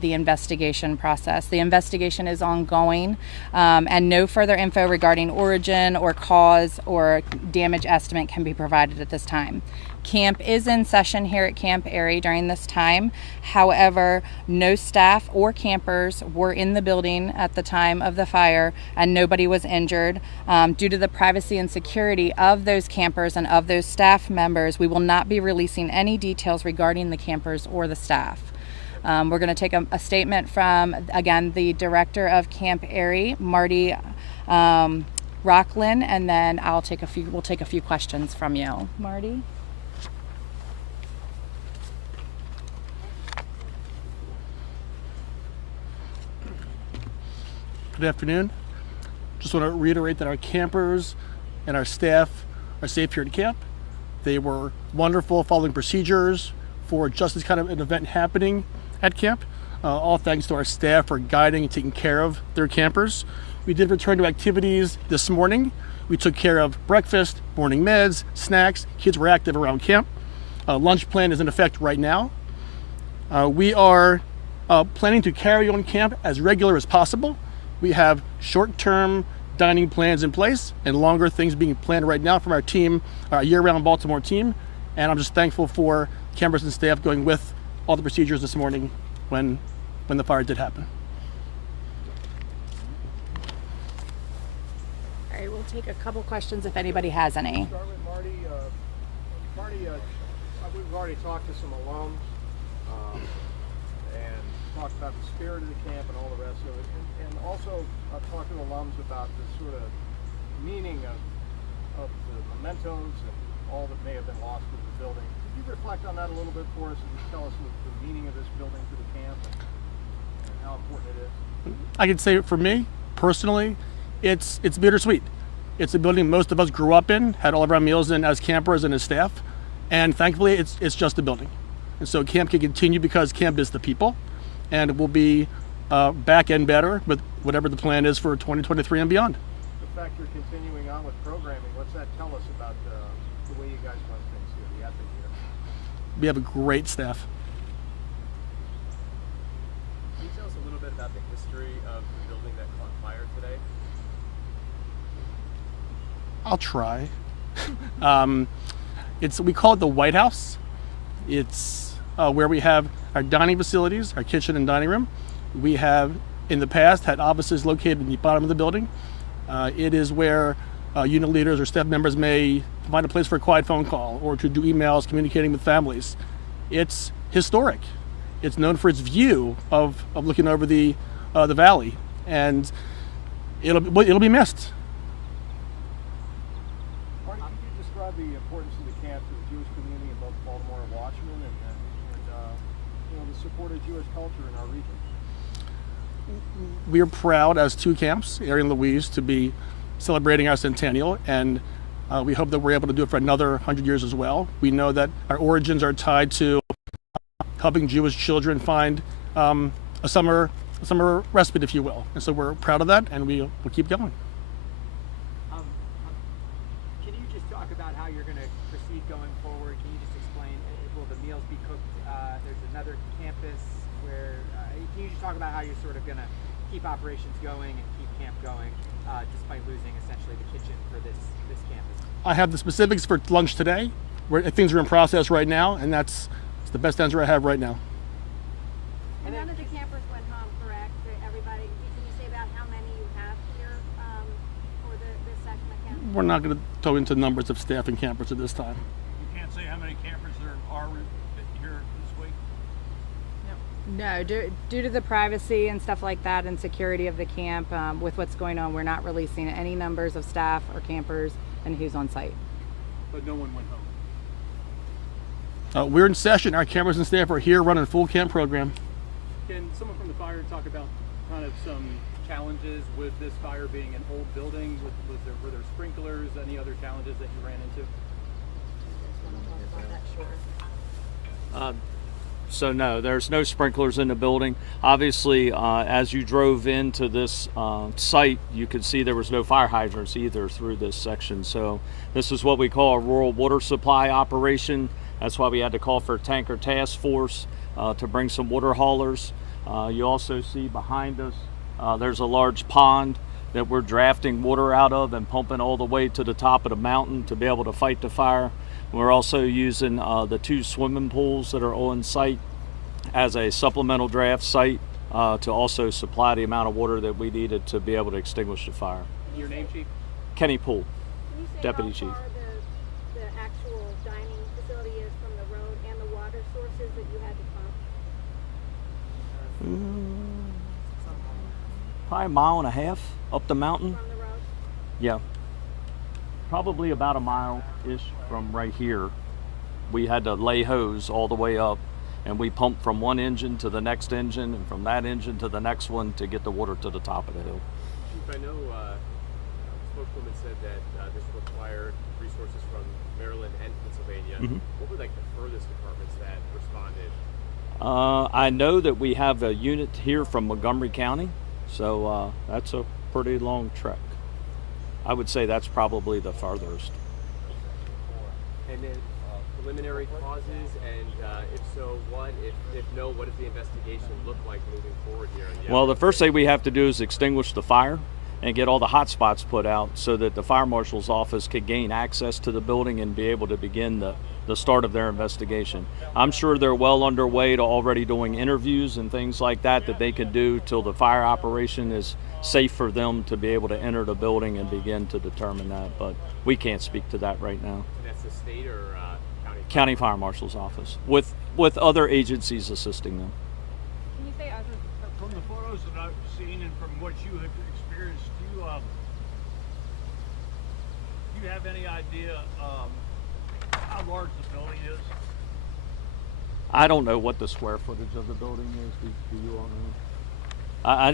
the investigation process. The investigation is ongoing, and no further info regarding origin or cause or damage estimate can be provided at this time. Camp is in session here at Camp Airy during this time. However, no staff or campers were in the building at the time of the fire, and nobody was injured. Due to the privacy and security of those campers and of those staff members, we will not be releasing any details regarding the campers or the staff. We're going to take a statement from, again, the director of Camp Airy, Marty Rocklin, and then we'll take a few questions from you. Marty? Good afternoon. Just want to reiterate that our campers and our staff are safe here at camp. They were wonderful following procedures for just this kind of an event happening at camp. All thanks to our staff for guiding and taking care of their campers. We did return to activities this morning. We took care of breakfast, morning meds, snacks. Kids were active around camp. Lunch plan is in effect right now. We are planning to carry on camp as regular as possible. We have short-term dining plans in place and longer things being planned right now from our team, our year-round Baltimore team. And I'm just thankful for campers and staff going with all the procedures this morning when the fire did happen. All right, we'll take a couple questions if anybody has any. Start with Marty. We've already talked to some alums and talked about the spirit of the camp and all the rest of it. And also talked to alums about the sort of meaning of the mementos and all that may have been lost with the building. Could you reflect on that a little bit for us and just tell us the meaning of this building to the camp and how important it is? I can say for me, personally, it's bittersweet. It's a building most of us grew up in, had all of our meals in as campers and as staff, and thankfully it's just a building. And so camp can continue because camp is the people, and it will be back and better with whatever the plan is for 2023 and beyond. The fact you're continuing on with programming, what's that tell us about the way you guys run things here, the ethic here? We have a great staff. Can you tell us a little bit about the history of the building that caught fire today? I'll try. We call it the White House. It's where we have our dining facilities, our kitchen and dining room. We have, in the past, had offices located in the bottom of the building. It is where unit leaders or staff members may find a place for a quiet phone call or to do emails communicating with families. It's historic. It's known for its view of looking over the valley, and it'll be missed. Marty, could you describe the importance of the camp to the Jewish community in both Baltimore and Washington, and the support of Jewish culture in our region? We are proud as two camps, Airy and Louise, to be celebrating our centennial, and we hope that we're able to do it for another 100 years as well. We know that our origins are tied to helping Jewish children find a summer respite, if you will. And so we're proud of that, and we'll keep going. Can you just talk about how you're going to proceed going forward? Can you just explain, will the meals be cooked? There's another campus where, can you just talk about how you're sort of going to keep operations going and keep camp going despite losing essentially the kitchen for this campus? I have the specifics for lunch today. Things are in process right now, and that's the best answer I have right now. And none of the campers went home, correct? Everybody, can you say about how many you have here for this section of camp? We're not going to go into numbers of staff and campers at this time. You can't say how many campers there are here this week? No, due to the privacy and stuff like that and security of the camp, with what's going on, we're not releasing any numbers of staff or campers and who's on site. But no one went home. We're in session. Our campers and staff are here running a full camp program. Can someone from the fire talk about kind of some challenges with this fire being an old building? Were there sprinklers? Any other challenges that you ran into? So no, there's no sprinklers in the building. Obviously, as you drove into this site, you could see there was no fire hydrants either through this section. So this is what we call a rural water supply operation. That's why we had to call for a tanker task force to bring some water haulers. You also see behind us, there's a large pond that we're drafting water out of and pumping all the way to the top of the mountain to be able to fight the fire. We're also using the 2 swimming pools that are on site as a supplemental draft site to also supply the amount of water that we needed to be able to extinguish the fire. Your name, Chief? Poole, Can you say Deputy how Chief. far the actual dining facility is from the road and the water sources that you had to pump Probably a mile and a half up the mountain. from the road? Yeah, probably about a mile-ish from right here. We had to lay hose all the way up, and we pumped from one engine to the next engine and from that engine to the next one to get the water to the top of the hill. Chief, I know spokeswoman said that this required resources from Maryland and Pennsylvania. What were like the furthest departments that responded? I know that we have a unit here from Montgomery County, so that's a pretty long trek. I would say that's probably the farthest. And then preliminary causes, and if so, what? If no, what does the investigation look like moving forward here? Well, the first thing we have to do is extinguish the fire and get all the hot spots put out so that the fire marshal's office could gain access to the building and be able to begin the start of their investigation. I'm sure they're well underway to already doing interviews and things like that they could do till the fire operation is safe for them to be able to enter the building and begin to determine that, but we can't speak to that right now. And that's the state or county? County Fire Marshal's office with other agencies assisting them. Can you say other? From the photos that I've seen and from what you have experienced, do you have any idea how large the building is? I don't know what the square footage of the building is. Do you all know?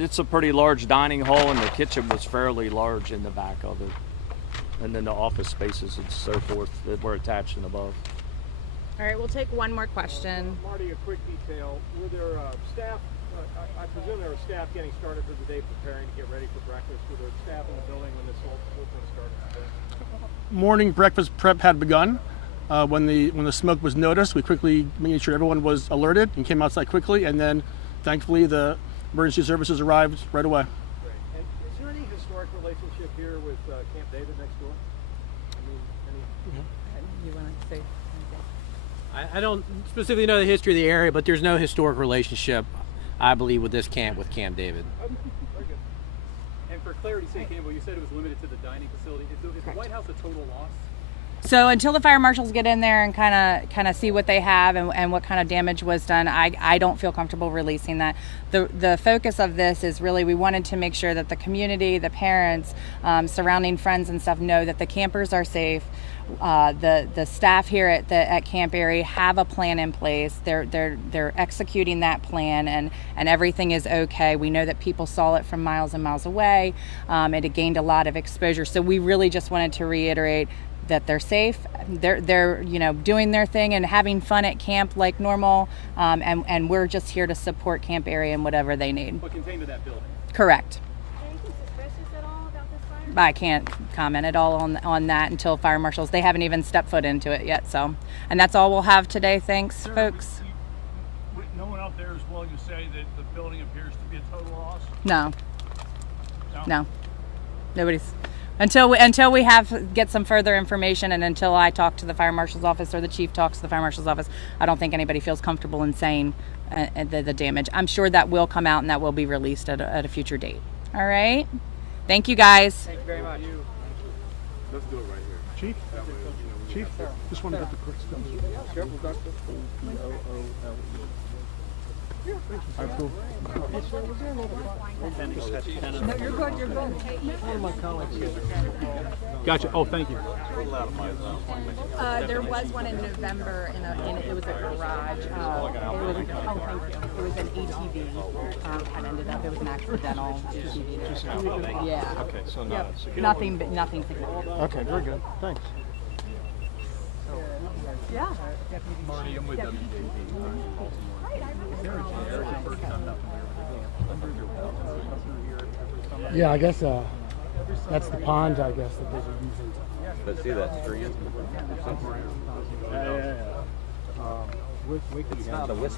It's a pretty large dining hall, and the kitchen was fairly large in the back of it. And then the office spaces and so forth that were attached and above. All right, we'll take one more question. Marty, a quick detail. Were there staff, I presume there was staff getting started for the day preparing to get ready for breakfast. Were there staff in the building when this whole thing started? Morning breakfast prep had begun. When the smoke was noticed, we quickly made sure everyone was alerted and came outside quickly, and then thankfully the emergency services arrived right away. Great. And is there any historic relationship here with Camp David next door? I mean, any? You want to say? I don't specifically know the history of the area, but there's no historic relationship, I believe, with this camp with Camp David. Very good. And for clarity's sake, Campbell, you said it was limited to the dining facility. Is the White House a total loss? So until the fire marshals get in there and kind of see what they have and what kind of damage was done, I don't feel comfortable releasing that. The focus of this is really we wanted to make sure that the community, the parents, surrounding friends and stuff know that the campers are safe. The staff here at Camp Airy have a plan in place. They're executing that plan, and everything is okay. We know that people saw it from miles and miles away. It gained a lot of exposure. So we really just wanted to reiterate that they're safe. They're doing their thing and having fun at camp like normal. And we're just here to support Camp Airy and whatever they need. But contained to that building? Correct. Anything suspicious at all about this fire? I can't comment at all on that until fire marshals. They haven't even stepped foot into it yet. So, and that's all we'll have today. Thanks, Sir, folks. No one out there is willing to say that the building appears to be a total loss? No. Nobody's until we get some further information, and until I talk to the fire marshal's office or the chief talks to the fire marshal's office, I don't think anybody feels comfortable in saying the damage. I'm sure that will come out and that will be released at a future date. All right. Thank you, guys. Thank you very much. Let's do it right here. Chief, just want to get the quick stuff. Careful, Doctor. All right, cool. Gotcha. Oh, thank you. There was one in November, it was a garage. Thank you. It was an ATV. And ended up, it was an accidental ATV. Yeah. Okay, so Nothing significant. Okay, very good. Thanks. Yeah. Marty, I'm with WJD. Yeah, I guess that's the pond, I guess, that they were using. Let's see that tree. Yeah. It's not a whiskey.